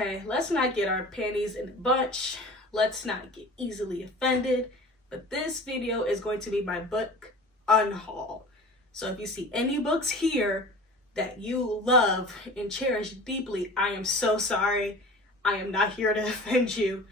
Okay, let's not get our panties in a bunch. Let's not get easily offended. But this video is going to be my book Unhaul. So if you see any books here that you love and cherish deeply, I am so sorry. I am not here to offend you.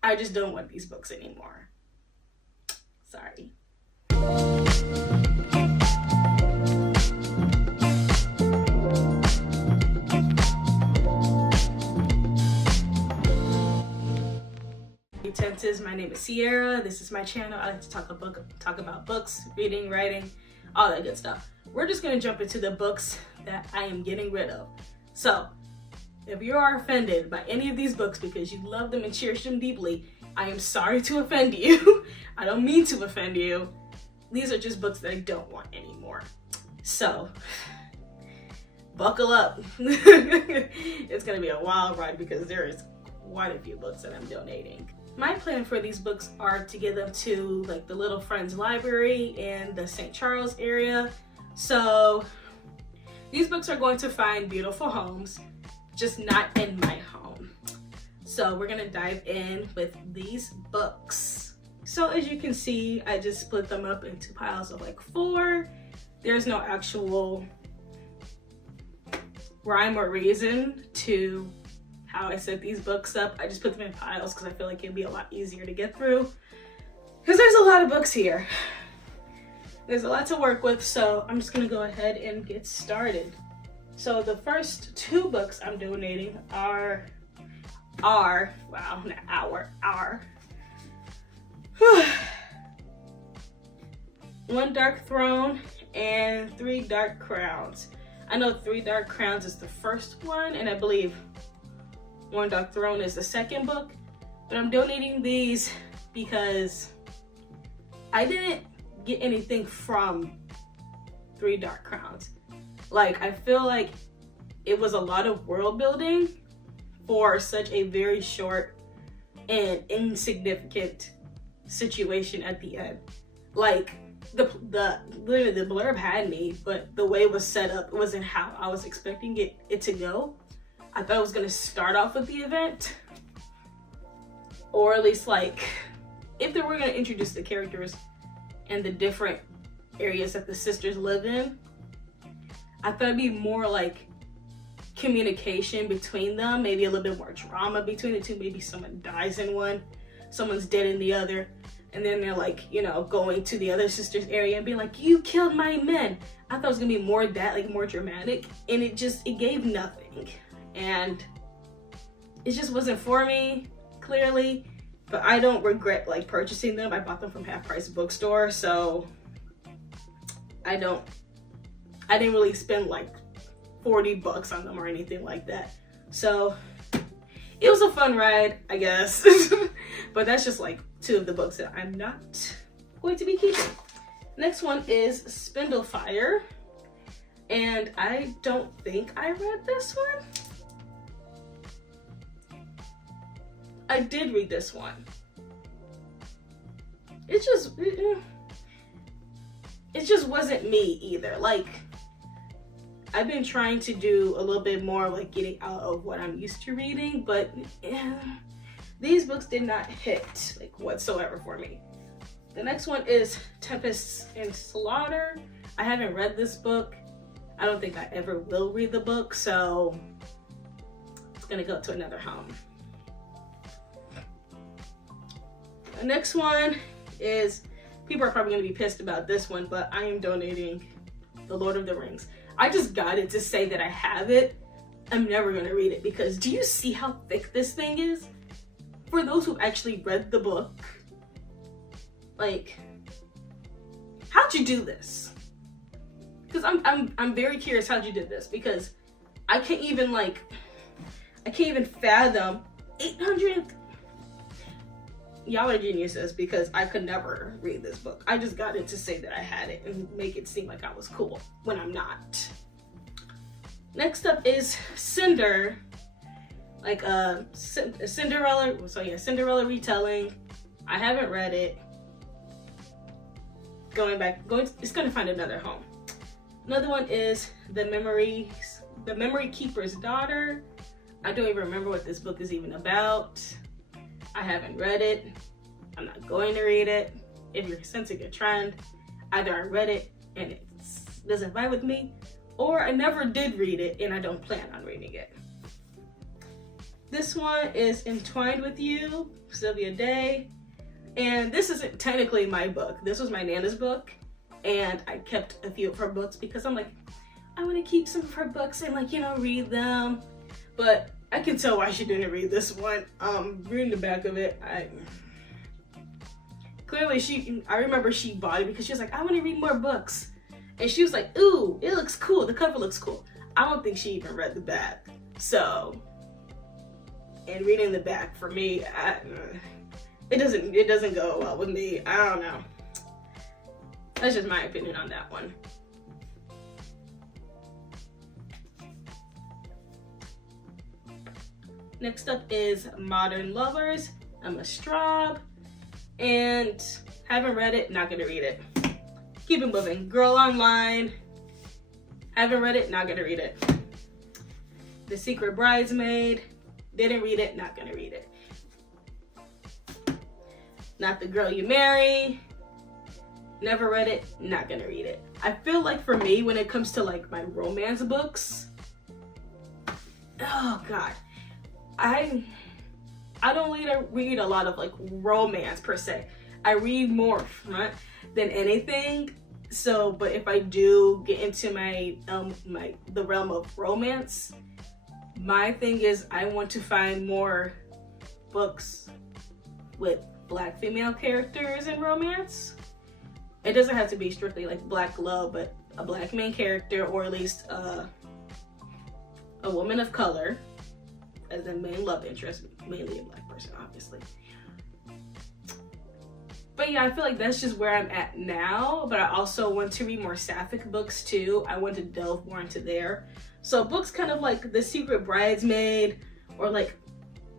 I just don't want these books anymore. Sorry. Tenses. My name is Sierra. This is my channel. I like to talk about books, reading, writing, all that good stuff. We're just gonna jump into the books that I am getting rid of. So, if you are offended by any of these books because you love them and cherish them deeply, I am sorry to offend you. I don't mean to offend you. These are just books that I don't want anymore. So, buckle up. It's gonna be a wild ride because there is quite a few books that I'm donating. My plan for these books are to give them to like the Little Friends Library in the St. Charles area. So these books are going to find beautiful homes, just not in my home. So we're gonna dive in with these books. So as you can see, I just split them up into piles of like 4. There's no actual rhyme or reason to how I set these books up. I just put them in piles because I feel like it'd be a lot easier to get through. Because there's a lot of books here. There's a lot to work with, so I'm just gonna go ahead and get started. So the first 2 books I'm donating are One Dark Throne and 3 Dark Crowns. I know 3 Dark Crowns is the first one, and I believe One Dark Throne is the second book, but I'm donating these because I didn't get anything from 3 Dark Crowns. Like, I feel like it was a lot of world building for such a very short and insignificant situation at the end. Like, literally the blurb had me, but the way it was set up wasn't how I was expecting it to go. I thought it was gonna start off with the event, or at least like if they were gonna introduce the characters and the different areas that the sisters live in, I thought it'd be more like communication between them, maybe a little bit more drama between the two. Maybe someone dies in one, someone's dead in the other, and then they're like, you know, going to the other sister's area and being like, you killed my men. I thought it was gonna be more that, like more dramatic, and it gave nothing. And it just wasn't for me, clearly, but I don't regret like purchasing them. I bought them from Half Price Bookstore, so I didn't really spend like $40 on them or anything like that. So it was a fun ride, I guess. But that's just like 2 of the books that I'm not going to be keeping. Next one is Spindlefire, and I don't think I read this one. I did read this one. It just wasn't me either. Like, I've been trying to do a little bit more like getting out of what I'm used to reading, but these books did not hit like whatsoever for me. The next one is Tempests and Slaughter. I haven't read this book. I don't think I ever will read the book, so it's gonna go to another home. The next one is, people are probably gonna be pissed about this one, but I am donating The Lord of the Rings. I just got it to say that I have it. I'm never gonna read it because do you see how thick this thing is? For those who actually read the book, like, how'd you do this? Because I'm very curious how'd you do this, because I can't even fathom 800. Y'all are geniuses because I could never read this book. I just got it to say that I had it and make it seem like I was cool when I'm not. Next up is Cinder, like a Cinderella. So yeah, Cinderella retelling. I haven't read it. It's gonna find another home. Another one is The Memory Keeper's Daughter. I don't even remember what this book is even about. I haven't read it. I'm not going to read it. If you're sensing a trend, either I read it and it doesn't vibe with me, or I never did read it and I don't plan on reading it. This one is Entwined with You, Sylvia Day. And this isn't technically my book. This was my Nana's book. And I kept a few of her books because I'm like, I want to keep some of her books and like, you know, read them. But I can tell why she didn't read this one. Reading the back of it, I remember she bought it because she was like, I want to read more books. And she was like, ooh, it looks cool. The cover looks cool. I don't think she even read the back. So, and reading the back for me, it doesn't go well with me. I don't know. That's just my opinion on that one. Next up is Modern Lovers, Emma Straub, and haven't read it, not gonna read it. Keep it moving. Girl Online, haven't read it, not gonna read it. The Secret Bridesmaid, didn't read it, not gonna read it. Not the Girl You Marry, never read it, not gonna read it. I feel like for me, when it comes to like my romance books, oh God, I don't read a lot of like romance per se. I read more front than anything. So, but if I do get into the realm of romance, my thing is I want to find more books with Black female characters in romance. It doesn't have to be strictly like Black love, but a Black main character, or at least a woman of color as a main love interest, mainly a Black person, obviously. But yeah, I feel like that's just where I'm at now, but I also want to read more sapphic books too. I want to delve more into there. So books kind of like The Secret Bridesmaid, or like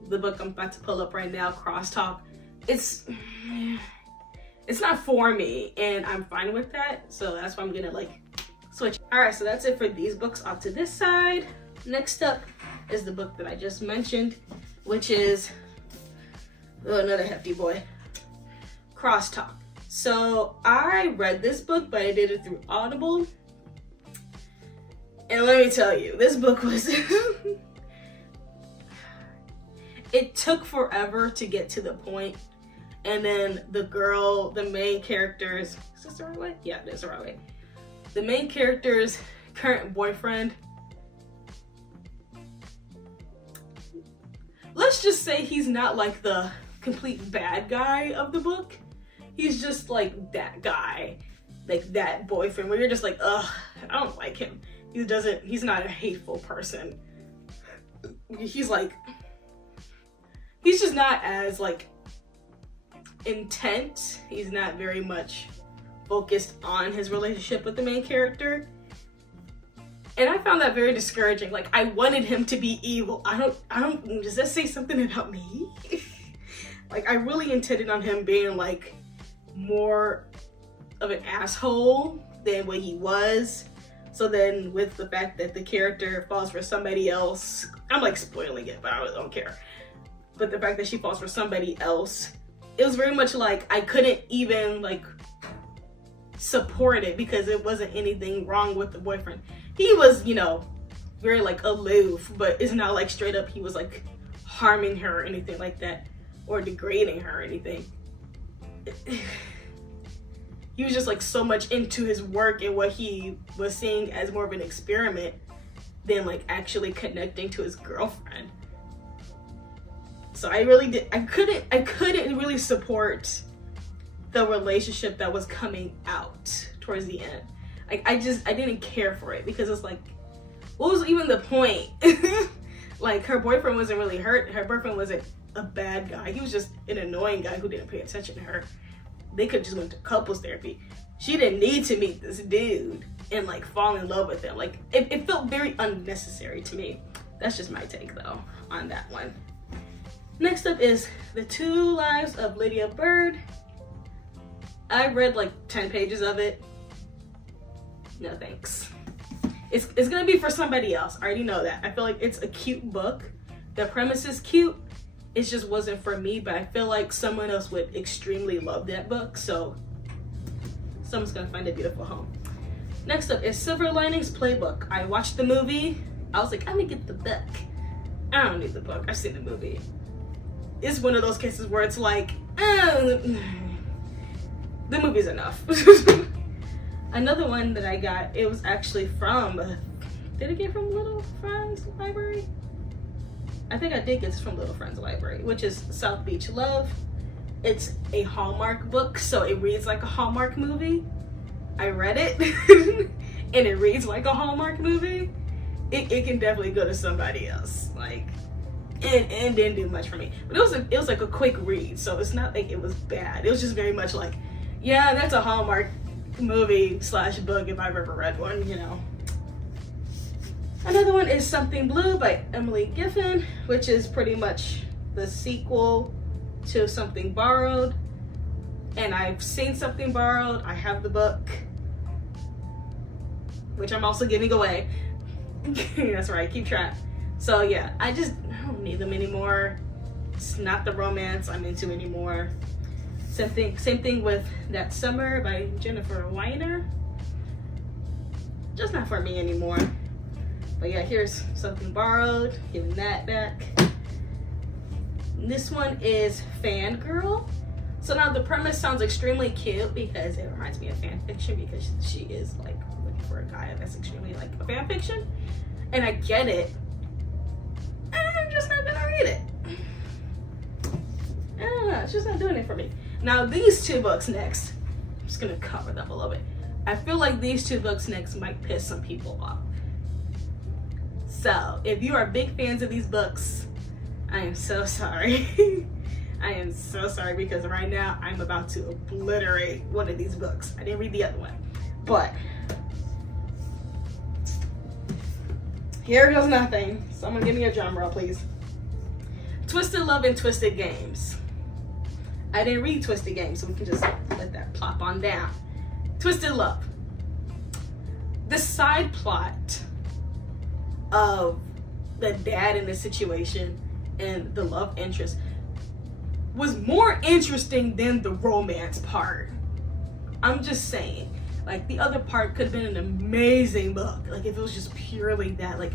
the book I'm about to pull up right now, Crosstalk, it's not for me, and I'm fine with that. So that's why I'm gonna like switch. All right, so that's it for these books off to this side. Next up is the book that I just mentioned, which is another hefty boy, Crosstalk. So I read this book, but I did it through Audible. And let me tell you, this book was, it took forever to get to the point. And then the main character's, is this the right way? Yeah, it is the right way. The main character's current boyfriend, let's just say he's not like the complete bad guy of the book. He's just like that guy, like that boyfriend where you're just like, ugh, I don't like him. He's not a hateful person. He's just not as like intent. He's not very much focused on his relationship with the main character. And I found that very discouraging. Like, I wanted him to be evil. Does that say something about me? Like, I really intended on him being like more of an asshole than what he was. So then with the fact that the character falls for somebody else, I'm like spoiling it, but I don't care. But the fact that she falls for somebody else, it was very much like I couldn't even like support it because it wasn't anything wrong with the boyfriend. He was, you know, very like aloof, but it's not like straight up he was like harming her or anything like that, or degrading her or anything. He was just like so much into his work and what he was seeing as more of an experiment than like actually connecting to his girlfriend. So I couldn't really support the relationship that was coming out towards the end. Like I didn't care for it because it's like, what was even the point? Like her boyfriend wasn't really hurt. Her boyfriend wasn't a bad guy. He was just an annoying guy who didn't pay attention to her. They could just went to couples therapy. She didn't need to meet this dude and like fall in love with him. Like it felt very unnecessary to me. That's just my take though on that one. Next up is The Two Lives of Lydia Bird. I read like 10 pages of it. No thanks. It's gonna be for somebody else. I already know that. I feel like it's a cute book, The premise is cute. It just wasn't for me, but I feel like someone else would extremely love that book, so someone's gonna find a beautiful home. Next up is Silver Linings Playbook. I watched the movie. I was like, I'm gonna get the book. I don't need the book. I've seen the movie. It's one of those cases where it's like, the movie's enough. Another one that I got, it was actually from, did I get from Little Friends Library? I think I did get this from Little Friends Library, which is South Beach Love. It's a Hallmark book, so it reads like a Hallmark movie. I read it, and it reads like a Hallmark movie. It can definitely go to somebody else. Like, it didn't do much for me. But it was like a quick read, so it's not like it was bad. It was just very much like, yeah, that's a Hallmark movie / book if I've ever read one, you know. Another one is Something Blue by Emily Giffin, which is pretty much the sequel to Something Borrowed. And I've seen Something Borrowed. I have the book, which I'm also giving away. That's right, keep track. So yeah, I don't need them anymore. It's not the romance I'm into anymore. Same thing with That Summer by Jennifer Weiner. Just not for me anymore. But yeah, here's Something Borrowed, giving that back. This one is Fangirl. So now the premise sounds extremely cute because it reminds me of fan fiction, because she is like looking for a guy that's extremely like a fan fiction. And I get it. I'm just not gonna read it. I don't know, it's just not doing it for me. Now these two books next, I'm just gonna cover them a little bit. I feel like these two books next might piss some people off. So if you are big fans of these books, I am so sorry. I am so sorry, because right now I'm about to obliterate one of these books. I didn't read the other one, but here goes nothing. Someone give me a drum roll, please. Twisted Love and Twisted Games. I didn't read Twisted Games, so we can just let that plop on down. Twisted Love. The side plot of the dad in this situation and the love interest was more interesting than the romance part. I'm just saying, like, the other part could have been an amazing book. Like, if it was just purely that, like,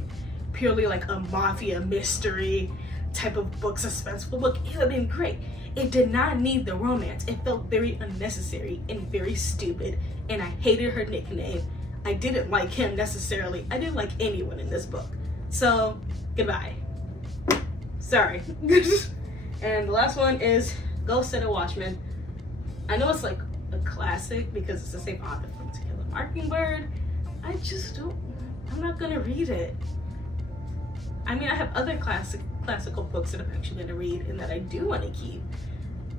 purely like a mafia mystery type of book, suspenseful book, it would have been great. It did not need the romance. It felt very unnecessary and very stupid, and I hated her nickname. I didn't like him necessarily. I didn't like anyone in this book. So, goodbye. Sorry. And the last one is Go Set a Watchman. I know it's like a classic because it's the same author from To Kill a Mockingbird. I just don't, I'm not gonna read it. I mean, I have other classical books that I'm actually gonna read and that I do want to keep.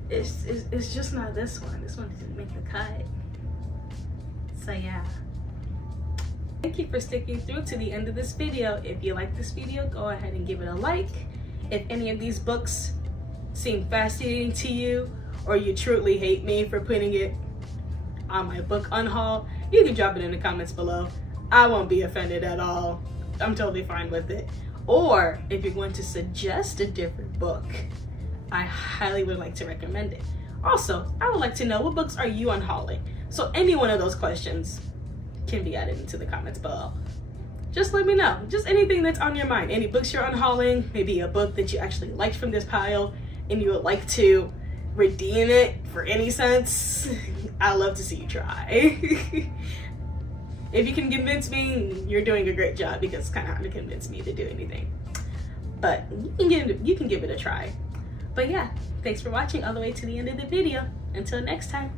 It's just not this one. This one didn't make the cut. So yeah. Thank you for sticking through to the end of this video. If you like this video, go ahead and give it a like. If any of these books seem fascinating to you, or you truly hate me for putting it on my book Unhaul, you can drop it in the comments below. I won't be offended at all. I'm totally fine with it. Or if you're going to suggest a different book, I highly would like to recommend it. Also, I would like to know, what books are you unhauling? So any one of those questions can be added into the comments below. Just let me know. Just anything that's on your mind. Any books you're unhauling, maybe a book that you actually liked from this pile and you would like to redeem it for any cents. I'd love to see you try. If you can convince me, you're doing a great job, because it's kind of hard to convince me to do anything. But you can give it a try. But yeah, thanks for watching all the way to the end of the video. Until next time.